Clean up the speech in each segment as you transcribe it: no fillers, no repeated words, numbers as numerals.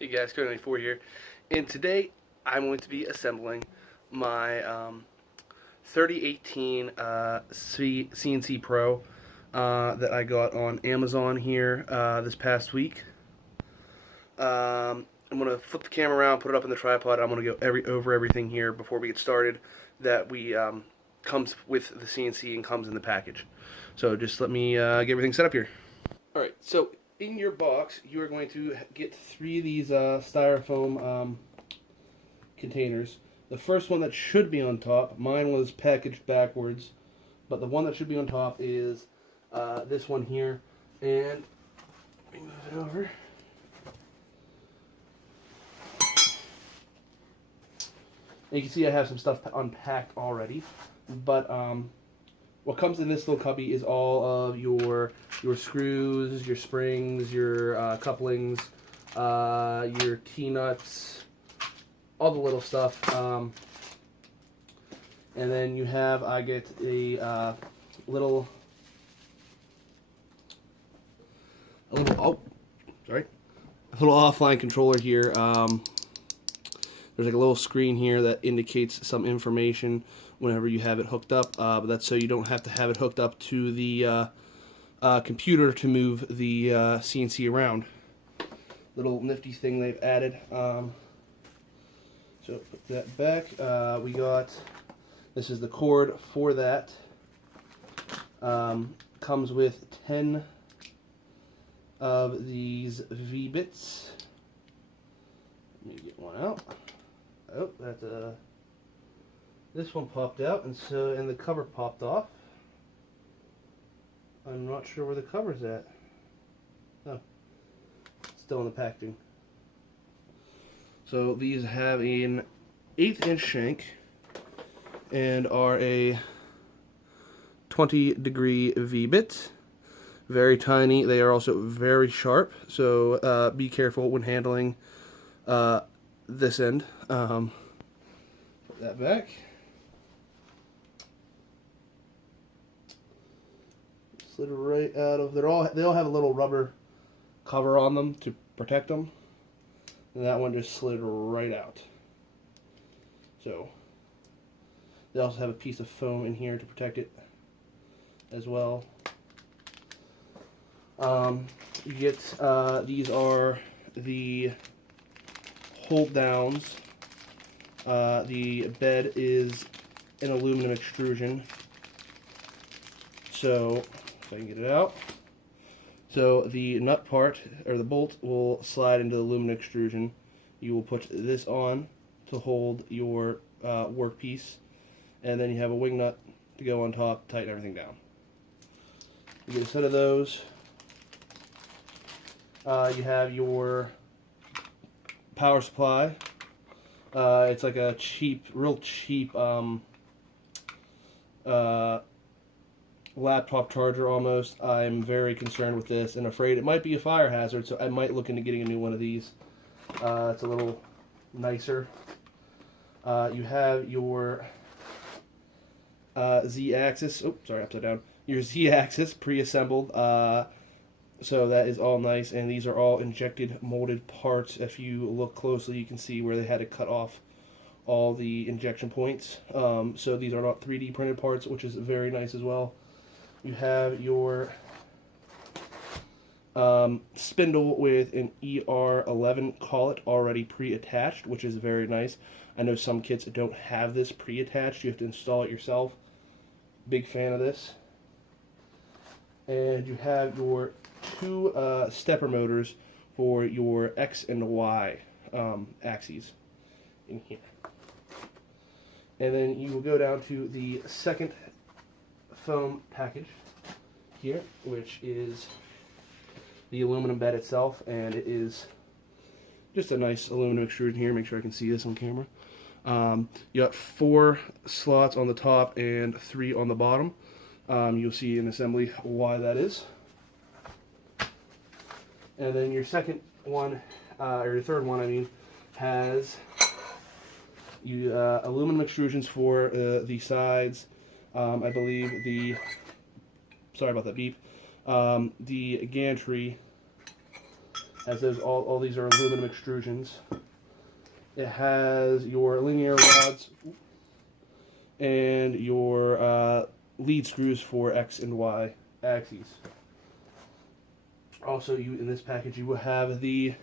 Hey guys, Code94 here, and today I'm going to be assembling my 3018 CNC Pro that I got on Amazon here this past week. I'm going to flip the camera around, put it up in the tripod. I'm going to go over everything here before we get started that we comes with the CNC and comes in the package. So just let me get everything set up here. Alright, so in your box, you are going to get 3 of these styrofoam containers. The first one that should be on top, mine was packaged backwards, but the one that should be on top is this one here. And let me move it over. And you can see I have some stuff unpacked already, but what comes in this little cubby is all of your screws, your springs, your couplings, your T-nuts, all the little stuff. And then you have, I get a little offline controller here. There's like a little screen here that indicates some information whenever you have it hooked up, but that's so you don't have to have it hooked up to the computer to move the CNC around. Little nifty thing they've added. So put that back. We got, this is the cord for that. Comes with 10 of these V-bits. Let me get one out. Oh, that's this one popped out, and the cover popped off. I'm not sure where the cover's at. Oh, still in the packaging. So these have an 1/8 inch shank and are a 20-degree V-bit. Very tiny. They are also very sharp, so be careful when handling this end. Put that back. Slid right out of. They all have a little rubber cover on them to protect them, and that one just slid right out. So they also have a piece of foam in here to protect it as well. You get these are the hold downs. The bed is an aluminum extrusion. So if I can get it out. So the nut part, or the bolt, will slide into the aluminum extrusion. You will put this on to hold your workpiece, and then you have a wing nut to go on top, tighten everything down. You get a set of those. You have your power supply. It's like a real cheap laptop charger almost. I'm very concerned with this and afraid it might be a fire hazard, so I might look into getting a new one of these. It's a little nicer. You have your Z-axis. Oh, sorry, upside down. Your Z-axis pre-assembled. So that is all nice, and these are all injected molded parts. If you look closely, you can see where they had to cut off all the injection points. So these are not 3D printed parts, which is very nice as well. You have your spindle with an ER11 collet already pre-attached, which is very nice. I know some kits don't have this pre-attached. You have to install it yourself. Big fan of this. And you have your 2 stepper motors for your X and Y axes in here. And then you will go down to the second foam package here, which is the aluminum bed itself, and it is just a nice aluminum extrusion here. Make sure I can see this on camera. You got 4 slots on the top and 3 on the bottom. You'll see in assembly why that is. And then your second one, or your third one, I mean, has aluminum extrusions for the sides. I believe sorry about that beep. The gantry as those all these are aluminum extrusions. It has your linear rods and your lead screws for X and Y axes. Also, in this package you will have these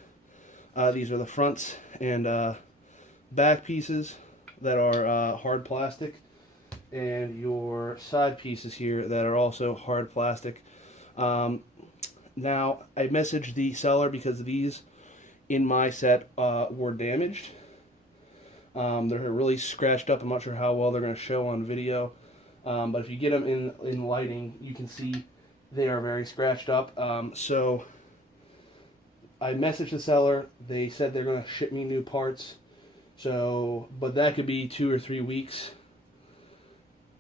are the fronts and back pieces that are hard plastic, and your side pieces here that are also hard plastic. Now, I messaged the seller because these in my set were damaged. They're really scratched up. I'm not sure how well they're going to show on video, but if you get them in lighting, you can see they are very scratched up. So I messaged the seller. They said they're going to ship me new parts. So, but that could be 2 or 3 weeks.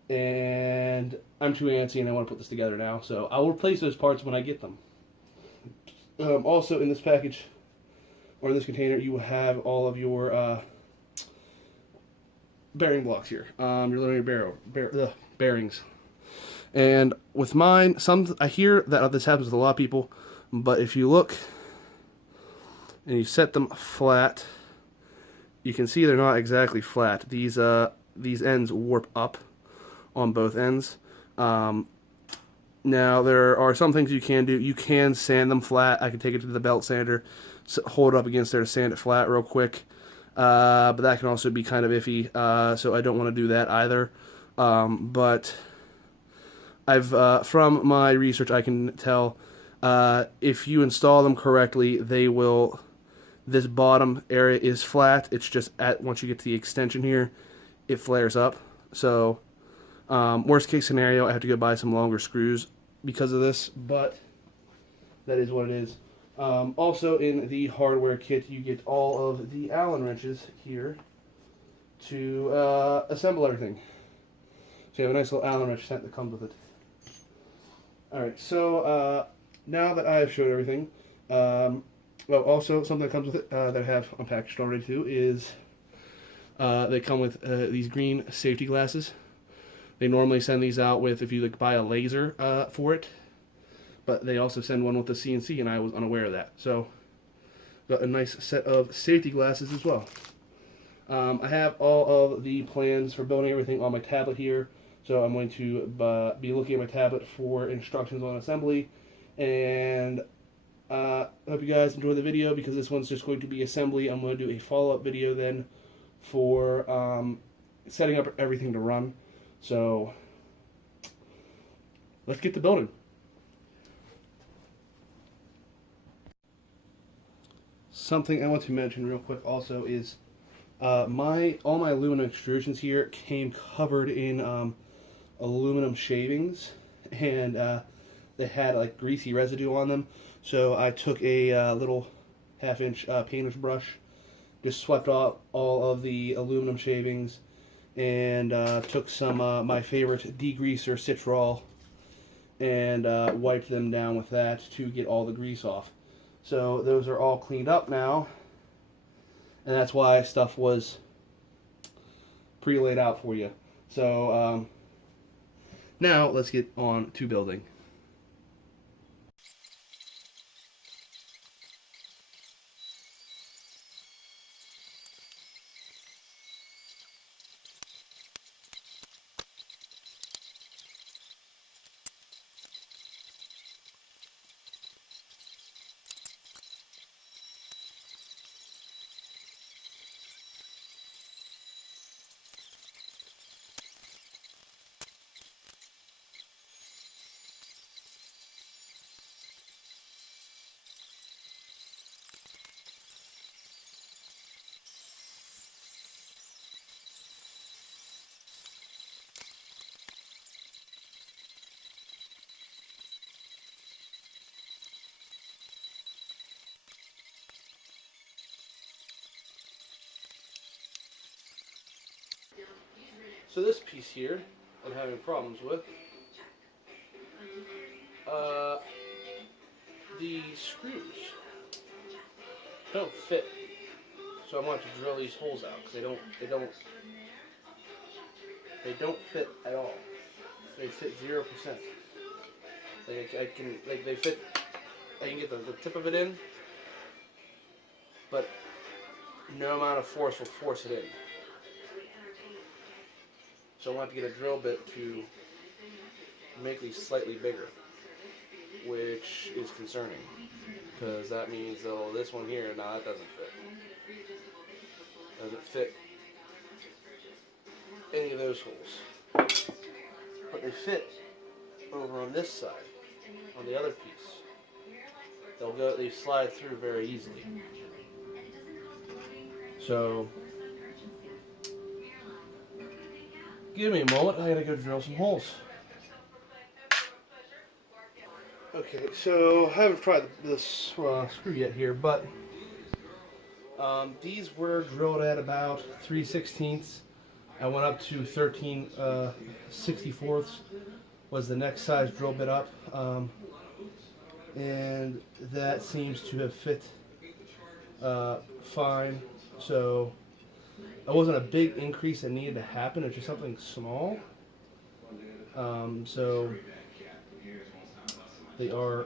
And I'm too antsy and I want to put this together now. So I'll replace those parts when I get them. Also in this package, or in this container, you will have all of your bearing blocks here. Your linear bearings. And with mine, I hear that this happens with a lot of people, but if you look and you set them flat, you can see they're not exactly flat. These ends warp up on both ends. Now, there are some things you can do. You can sand them flat. I can take it to the belt sander, hold it up against there to sand it flat real quick. But that can also be kind of iffy, so I don't want to do that either. But from my research, I can tell if you install them correctly, they will. This bottom area is flat. It's just once you get to the extension here, it flares up. So worst case scenario, I have to go buy some longer screws because of this, but that is what it is. Also in the hardware kit, you get all of the Allen wrenches here to assemble everything. So you have a nice little Allen wrench set that comes with it. Alright, so now that I have showed everything, well, also something that comes with it that I have unpackaged already too is they come with these green safety glasses. They normally send these out with, if you buy a laser for it, but they also send one with the CNC, and I was unaware of that. So, got a nice set of safety glasses as well. I have all of the plans for building everything on my tablet here, so I'm going to be looking at my tablet for instructions on assembly, and I hope you guys enjoy the video, because this one's just going to be assembly. I'm going to do a follow-up video then for setting up everything to run. So, let's get to building. Something I want to mention real quick also is all my aluminum extrusions here came covered in aluminum shavings, and they had like greasy residue on them. So I took a little 1/2-inch painter's brush, just swept off all of the aluminum shavings, and took some my favorite degreaser Citrol and wiped them down with that to get all the grease off. So those are all cleaned up now, and that's why stuff was pre-laid out for you. So now let's get on to building. So this piece here, I'm having problems with. The screws don't fit, so I'm going to have to drill these holes out because they don't fit at all. They fit 0%. Like they fit. I can get the tip of it in, but no amount of force will force it in. So I want to get a drill bit to make these slightly bigger, which is concerning, because that means, oh, this one here, no, that doesn't fit. Doesn't fit any of those holes. But they fit over on this side, on the other piece. They slide through very easily. So, give me a moment, I gotta go drill some holes. Okay, so I haven't tried this screw yet here, but these were drilled at about 3/16. I went up to 13/64 was the next size drill bit up, and that seems to have fit fine. So it wasn't a big increase that needed to happen, it's just something small. So they will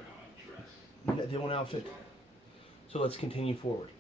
now fit. So let's continue forward.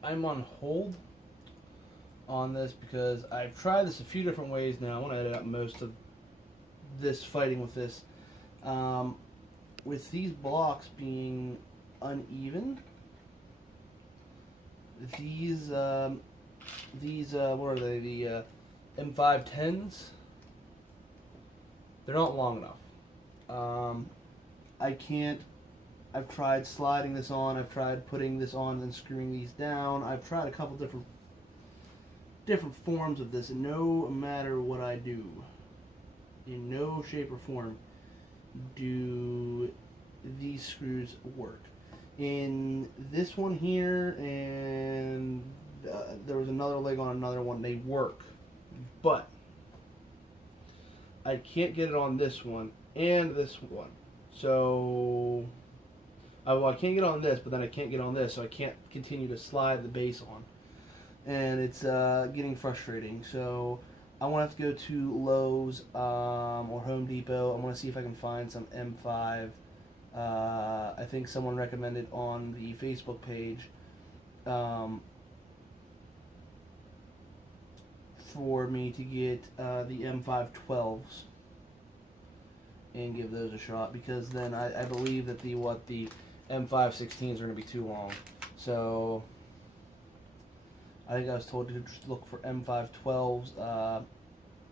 I'm on hold on this because I've tried this a few different ways now. I want to edit out most of this fighting with this. With these blocks being uneven, these what are they? The M510s. They're not long enough. I can't. I've tried sliding this on. I've tried putting this on and then screwing these down. I've tried a couple different forms of this, and no matter what I do, in no shape or form do these screws work. In this one here, and there was another leg on another one, they work, but I can't get it on this one and this one. So I can't get on this, but then I can't get on this, so I can't continue to slide the base on. And it's getting frustrating. So I want to have to go to Lowe's or Home Depot. I want to see if I can find some M5. I think someone recommended on the Facebook page for me to get the M512s and give those a shot, because then I believe that the M516s are going to be too long. So I think I was told to just look for M512s a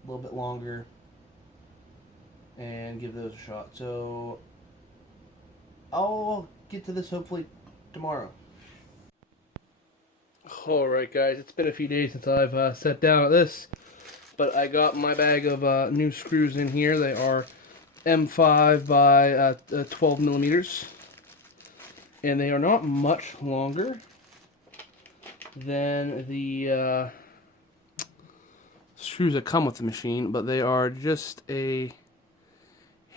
little bit longer and give those a shot. So I'll get to this hopefully tomorrow. Alright guys, it's been a few days since I've sat down at this, but I got my bag of new screws in here. They are M5 by 12 millimeters, and they are not much longer than the screws that come with the machine, but they are just a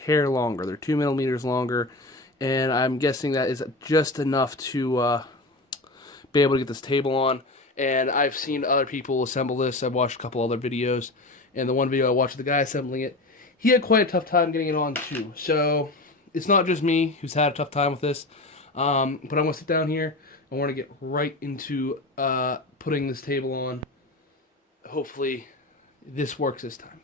hair longer. They're 2 millimeters longer, and I'm guessing that is just enough to be able to get this table on. And I've seen other people assemble this. I've watched a couple other videos, and the one video I watched, the guy assembling it, he had quite a tough time getting it on too. So it's not just me who's had a tough time with this, but I'm going to sit down here. I want to get right into putting this table on. Hopefully this works this time.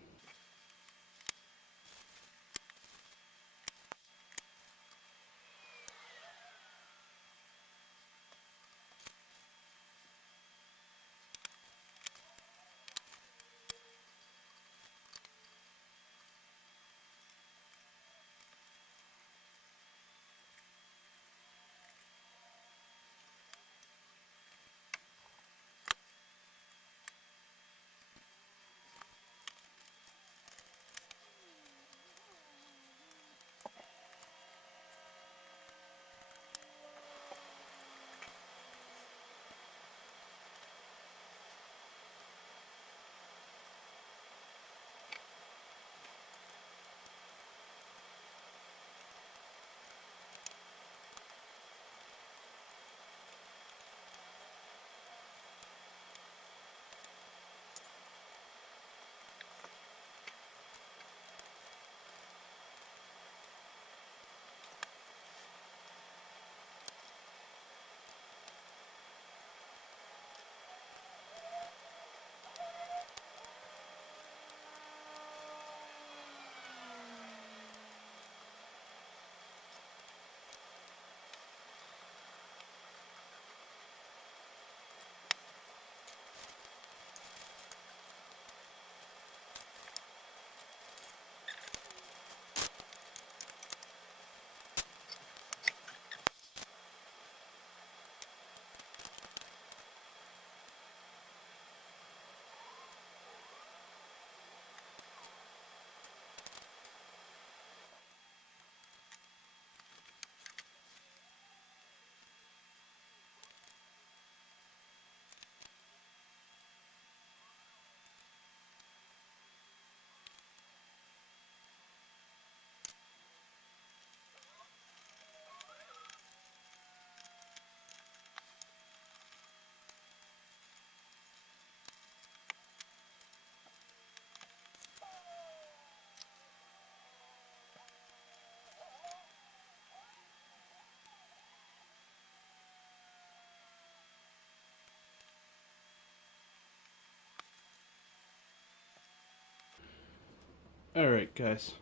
Alright guys,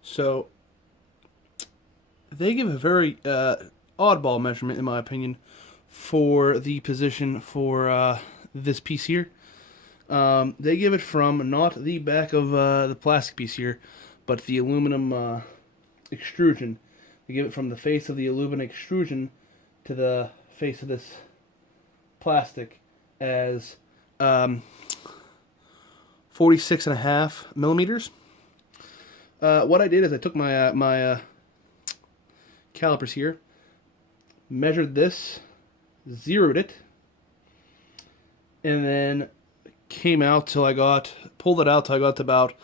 so they give a very oddball measurement in my opinion for the position for this piece here. They give it from not the back of the plastic piece here, but the aluminum extrusion. They give it from the face of the aluminum extrusion to the face of this plastic as 46.5 millimeters. What I did is I took my my calipers here, measured this, zeroed it, and then came out till pulled it out till I got to about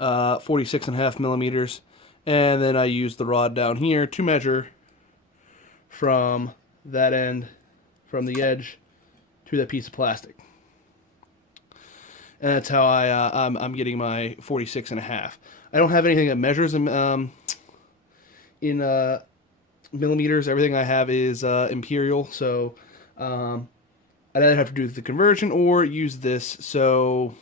46.5 millimeters, and then I used the rod down here to measure from that end, from the edge to that piece of plastic. And that's how I'm getting my 46.5. I don't have anything that measures in millimeters. Everything I have is imperial, so I'd either have to do the conversion or use this. So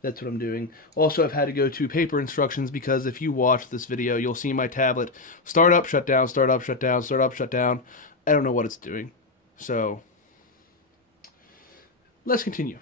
that's what I'm doing. Also, I've had to go to paper instructions because if you watch this video, you'll see my tablet start up, shut down, start up, shut down, start up, shut down. I don't know what it's doing. So let's continue.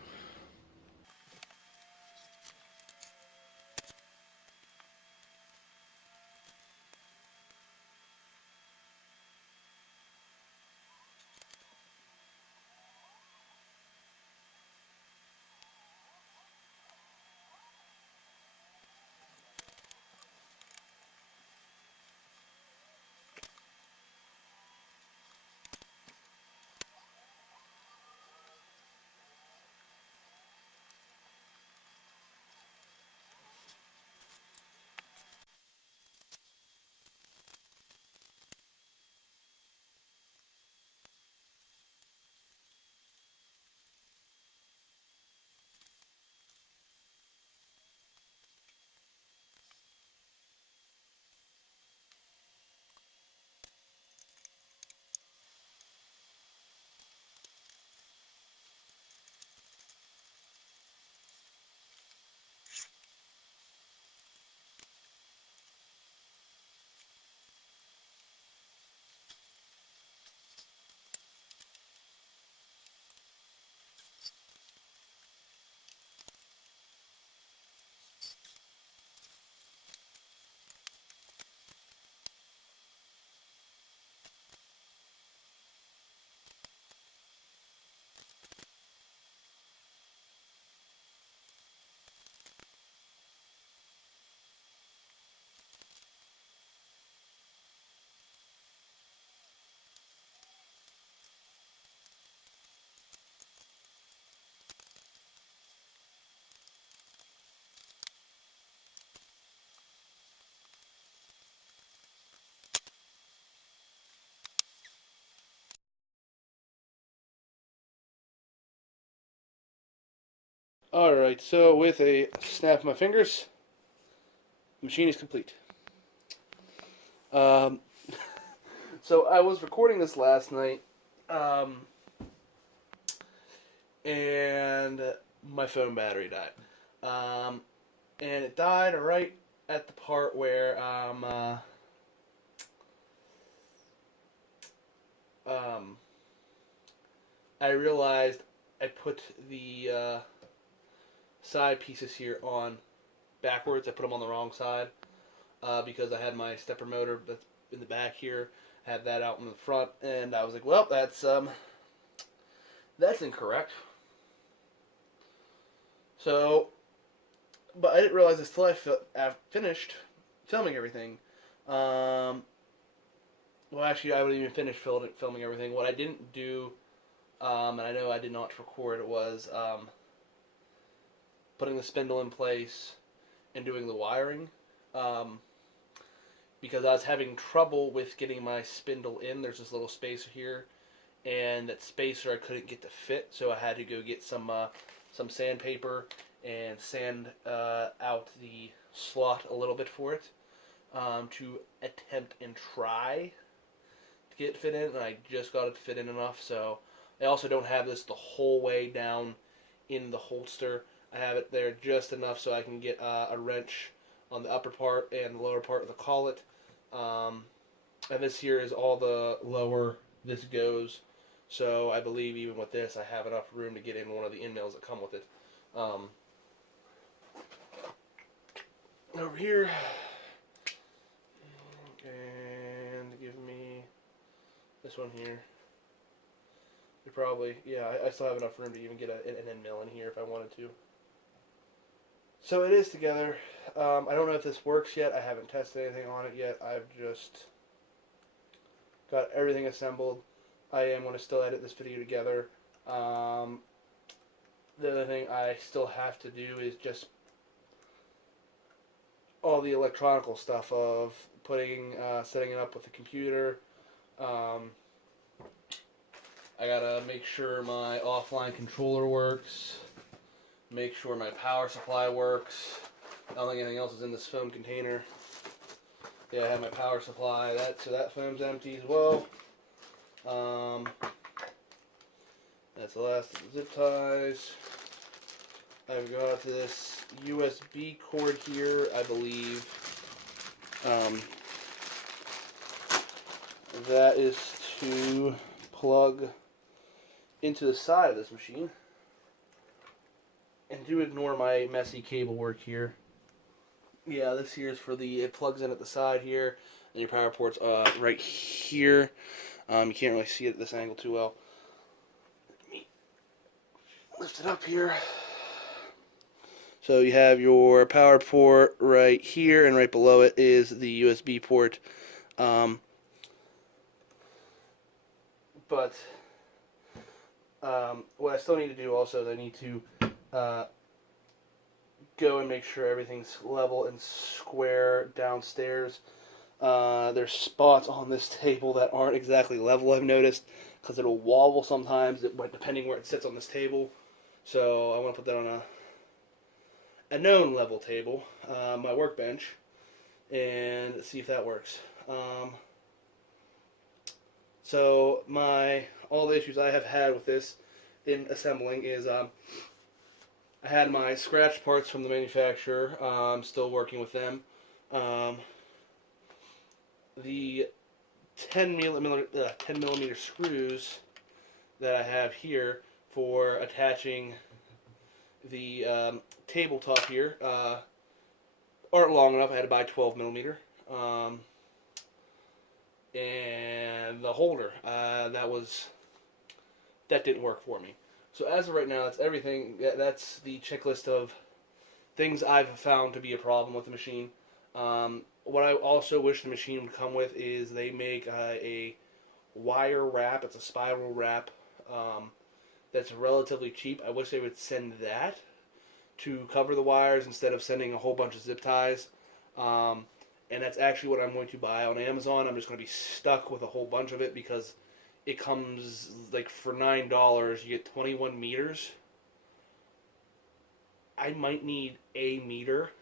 Alright, so with a snap of my fingers, the machine is complete. Um, so I was recording this last night, and my phone battery died. And it died right at the part where I realized I put the side pieces here on backwards. I put them on the wrong side because I had my stepper motor that's in the back here. I had that out in the front, and I was like, well, that's incorrect. So, but I didn't realize this till I finished filming everything. Well, actually, I wouldn't even finish filming everything. What I didn't do, and I know I did not record, was putting the spindle in place and doing the wiring. Because I was having trouble with getting my spindle in. There's this little spacer here, and that spacer I couldn't get to fit, so I had to go get some sandpaper and sand out the slot a little bit for it to attempt and try to get it fit in, and I just got it to fit in enough. So I also don't have this the whole way down in the holster. I have it there just enough so I can get a wrench on the upper part and the lower part of the collet. And this here is all the lower this goes. So I believe even with this I have enough room to get in one of the end mills that come with it. Over here, and give me this one here. You probably, yeah, I still have enough room to even get an end mill in here if I wanted to. So it is together. I don't know if this works yet. I haven't tested anything on it yet. I've just got everything assembled. I am going to still edit this video together. The other thing I still have to do is just all the electronical stuff of setting it up with the computer, I gotta make sure my offline controller works, make sure my power supply works. I don't think anything else is in this foam container. Yeah, I have my power supply. So that foam's empty as well. That's the last of the zip ties. I've got this USB cord here, I believe. That is to plug into the side of this machine. And do ignore my messy cable work here. Yeah, this here is for it plugs in at the side here, and your power port's right here. You can't really see it at this angle too well. Let me lift it up here. So you have your power port right here, and right below it is the USB port. But what I still need to do also is I need to go and make sure everything's level and square downstairs. There's spots on this table that aren't exactly level, I've noticed, because it'll wobble sometimes depending where it sits on this table. So I want to put that on a known level table, my workbench, and see if that works. So all the issues I have had with this in assembling is I had my scratch parts from the manufacturer. I'm still working with them. The 10 millimeter screws that I have here for attaching the tabletop here aren't long enough. I had to buy 12 millimeter. And the holder, that didn't work for me. So as of right now, that's everything. That's the checklist of things I've found to be a problem with the machine. What I also wish the machine would come with is they make a wire wrap. It's a spiral wrap that's relatively cheap. I wish they would send that to cover the wires instead of sending a whole bunch of zip ties. And that's actually what I'm going to buy on Amazon. I'm just going to be stuck with a whole bunch of it because it comes, like, for $9, you get 21 meters. I might need a meter.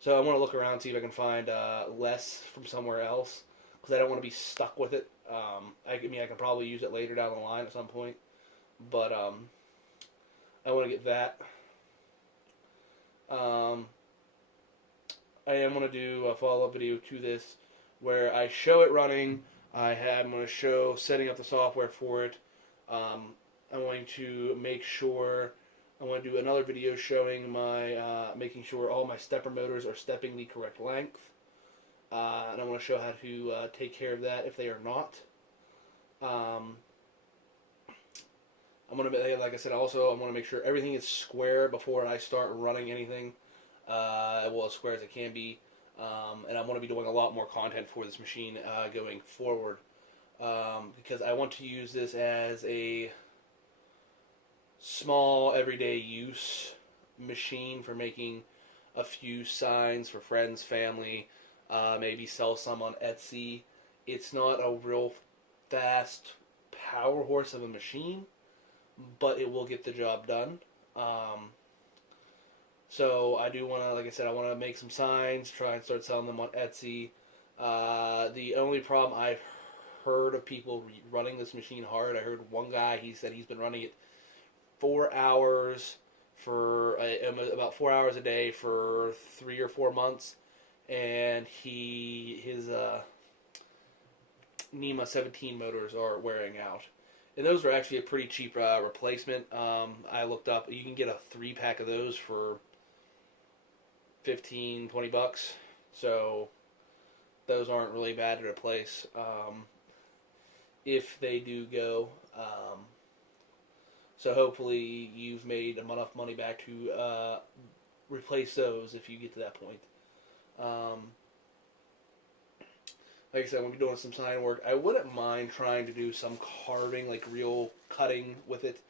So I want to look around and see if I can find less from somewhere else, because I don't want to be stuck with it. I can probably use it later down the line at some point, but I want to get that. I am going to do a follow-up video to this where I show it running. I'm going to show setting up the software for it. I'm going to make sure, I want to do another video showing making sure all my stepper motors are stepping the correct length. And I want to show how to take care of that if they are not. I'm going to, like I said, also I want to make sure everything is square before I start running anything. Well, as square as it can be. And I want to be doing a lot more content for this machine going forward. Because I want to use this as a small everyday use machine for making a few signs for friends, family, maybe sell some on Etsy. It's not a real fast power horse of a machine, but it will get the job done. So I do want to, like I said, I want to make some signs, try and start selling them on Etsy. The only problem I've heard of people running this machine hard, I heard one guy, he said he's been running it 4 hours for about 4 hours a day for 3 or 4 months, and his NEMA 17 motors are wearing out. And those are actually a pretty cheap replacement. I looked up, you can get a 3-pack of those for $15-20 bucks, so those aren't really bad to replace if they do go. So hopefully you've made enough money back to replace those if you get to that point. Like I said, I'm going to be doing some sign work. I wouldn't mind trying to do some carving, like real cutting with it,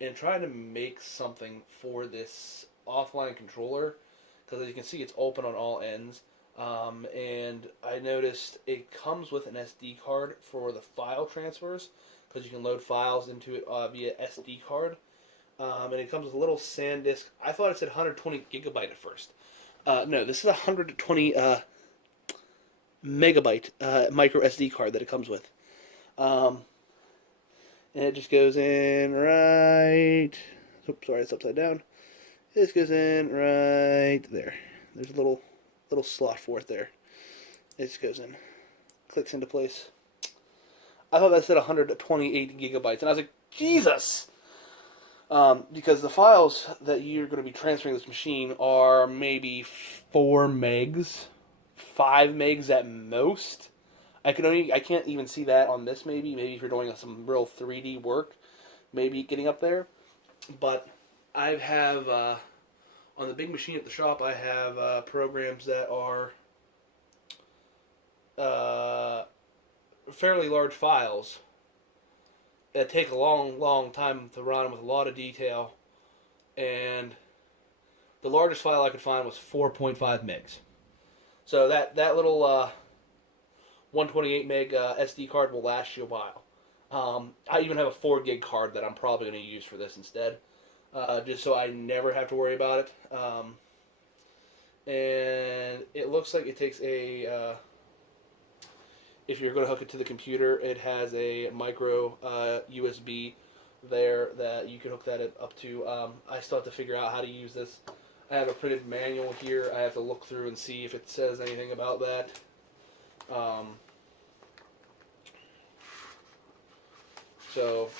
and trying to make something for this offline controller. Because as you can see, it's open on all ends. And I noticed it comes with an SD card for the file transfers, because you can load files into it via SD card. And it comes with a little SanDisk. I thought it said 120 gigabyte at first. No, this is a 120 megabyte micro SD card that it comes with. And it just goes in right... Oops, sorry, it's upside down. This goes in right there. There's a little slot for it there. It just goes in. Clicks into place. I thought that said 128 gigabytes, and I was like, Jesus! Because the files that you're going to be transferring to this machine are maybe 4 megs, 5 megs at most. I can't even see that on this. Maybe if you're doing some real 3D work, maybe getting up there. But I have on the big machine at the shop, I have programs that are fairly large files that take a long time to run with a lot of detail, and the largest file I could find was 4.5 megs. So that little 128 meg SD card will last you a while. I even have a 4 gig card that I'm probably going to use for this instead, just so I never have to worry about it. And it looks like it takes a... if you're going to hook it to the computer, it has a micro USB there that you can hook that up to. I still have to figure out how to use this. I have a printed manual here. I have to look through and see if it says anything about that. So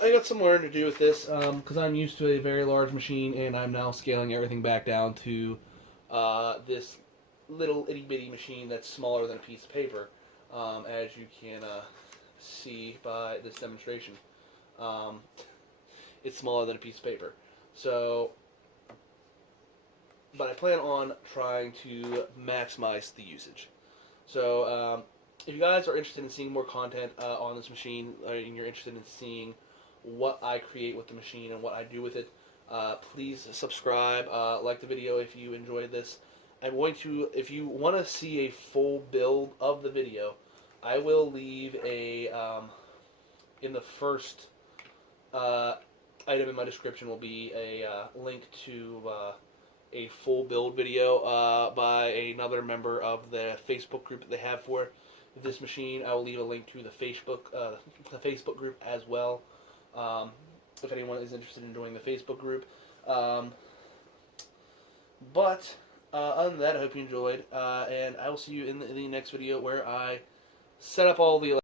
I got some learning to do with this because I'm used to a very large machine, and I'm now scaling everything back down to this little itty bitty machine that's smaller than a piece of paper, as you can see by this demonstration. It's smaller than a piece of paper. So, but I plan on trying to maximize the usage. So, if you guys are interested in seeing more content on this machine, and you're interested in seeing what I create with the machine and what I do with it, please subscribe, like the video if you enjoyed this. I'm going to, if you want to see a full build of the video, I will leave a, in the first item in my description will be a link to a full build video by another member of the Facebook group that they have for this machine. I will leave a link to the Facebook group as well, if anyone is interested in joining the Facebook group. But other than that, I hope you enjoyed, and I will see you in the next video where I set up all the